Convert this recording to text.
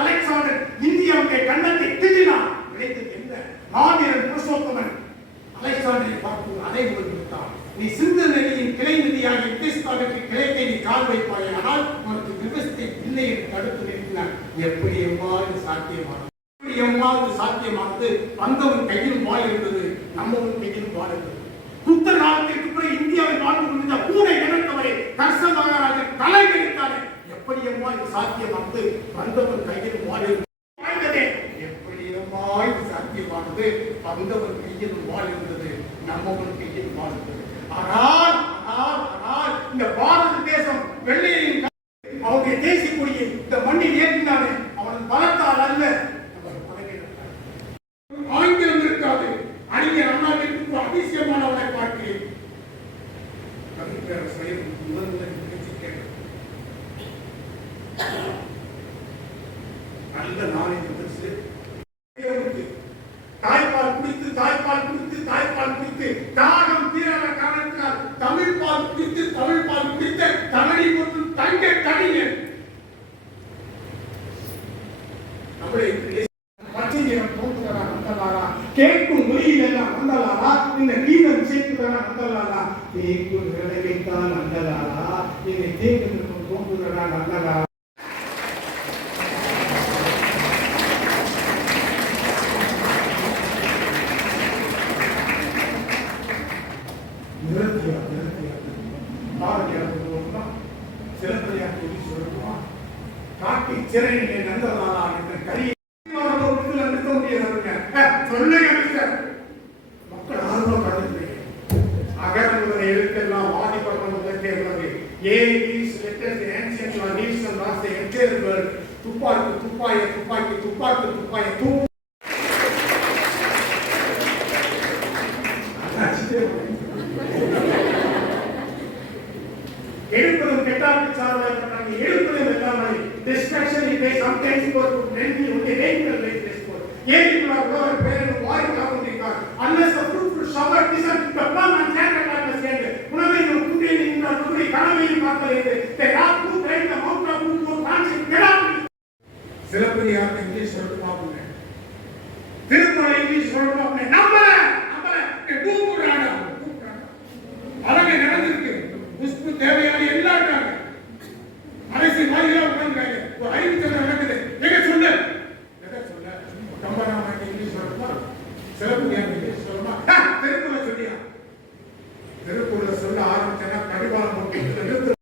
Alexander இந்தியாவுடைய கண்ணத்தை திட்டினான். கிடைத்தது என்ன? மாவீரன் புருஷோத்தமன் அலெக்சாண்டரை பார்த்து அதை கொடுத்தான். நீ சிந்து நதியின் கிளை நதியாக இந்திஸ்தானுக்கு கிளைத்தை நீ கால் வைப்பாயானால் உனக்கு விவசாய இல்லை என்று தடுத்து நிறுத்தினார். எப்படி எவ்வாறு சாத்தியமானது? எவ்வாறு சாத்தியமானது? வந்தவன் கையில் வாள் இருந்தது, நம்மவன் கையில் வாள் இருந்தது. புத்த காலத்திற்கு பிறகு இந்தியாவில் வாழ்ந்து கொண்டிருந்த பூனை இனத்தவரை கர்ச மகாராஜர் தலை கழித்தாரே. எப்படி எவ்வாறு சாத்தியமானது? வந்தவன் கையில் வாள் இருந்தது. எப்படி எவ்வாறு சாத்தியமானது? வந்தவன் கையில் வாள் இருந்தது, நம்மவன் கையில் வாள் இருந்தது. ஆனால் இந்த பாரத தேசம் வெள்ளையின் அவருடைய தேசிய கொடியை இந்த மண்ணில் ஏற்றினானே அவன் பலத்தால் அல்ல. ஆங்கிலம் இருக்காது. அறிஞர் அண்ணாவிற்கு அதிசயமானவனை பார்க்கிறேன். நல்ல நாளைக்கு தாய்ப்பால் குடித்து தாகம் தீராத காரணத்தினால் தமிழ் பால் குடித்த தமிழை மற்றும் தங்க கவிஞர் கேட்கும் மொழியில் எல்லாம் வந்தலாரா, இந்த கீதம் சேர்த்துதான் வந்தலாரா, கேட்கும் விளைவைத்தான் வந்தலாரா, என்னை தேர்ந்தெடுக்கும் தோன்றுதான் வந்தலாரா. சிறையிலே நந்தலாரா என்ற கரியை நிறுத்த முடியாது. மக்கள் ஆர்வம் கடந்து அகர முதல எழுத்தெல்லாம் ஆதிபகவன் முதற்கே உள்ளது. துப்பாக்கி துப்பாய துப்பாக்கி துப்பாக்கி துப்பாய தூ எடுப்பதும் கெட்டாருக்கு சார்பாக எடுப்பதும் எல்லாமே distraction is they sometimes go to plenty only regular like this for ஏரிக்குள்ள ஒரு பேரு வாய் காவுண்டிக்கா unless the fruitful shower isn't the plum and jacket at the same உணவை குட்டி நின்ற குட்டி கனவையும் பார்த்தது they have to break the mouth of food for transit get Silappatikaram English சொல்லிட்டு பாப்போங்க. திருக்குறளை இங்கிலீஷ் சொல்லிட்டு பாப்போங்க. நம்மள கூப்பிடுறாங்க. அழகை நடந்திருக்கு. புஷ்பு தேவையான எல்லாம் இருக்காங்க. அரசியல்வாதிகளா உட்கார்ந்துருக்காங்க. ஒரு அறிவிச்சல் நடக்குது. எங்க சொல்ல கம்பராம இங்கிலீஷ் சொல்லணுமா? சிலப்பதிகாரம் இங்கிலீஷ் சொல்லணுமா? திருக்குறளை சொல்லியா? திருக்குறள்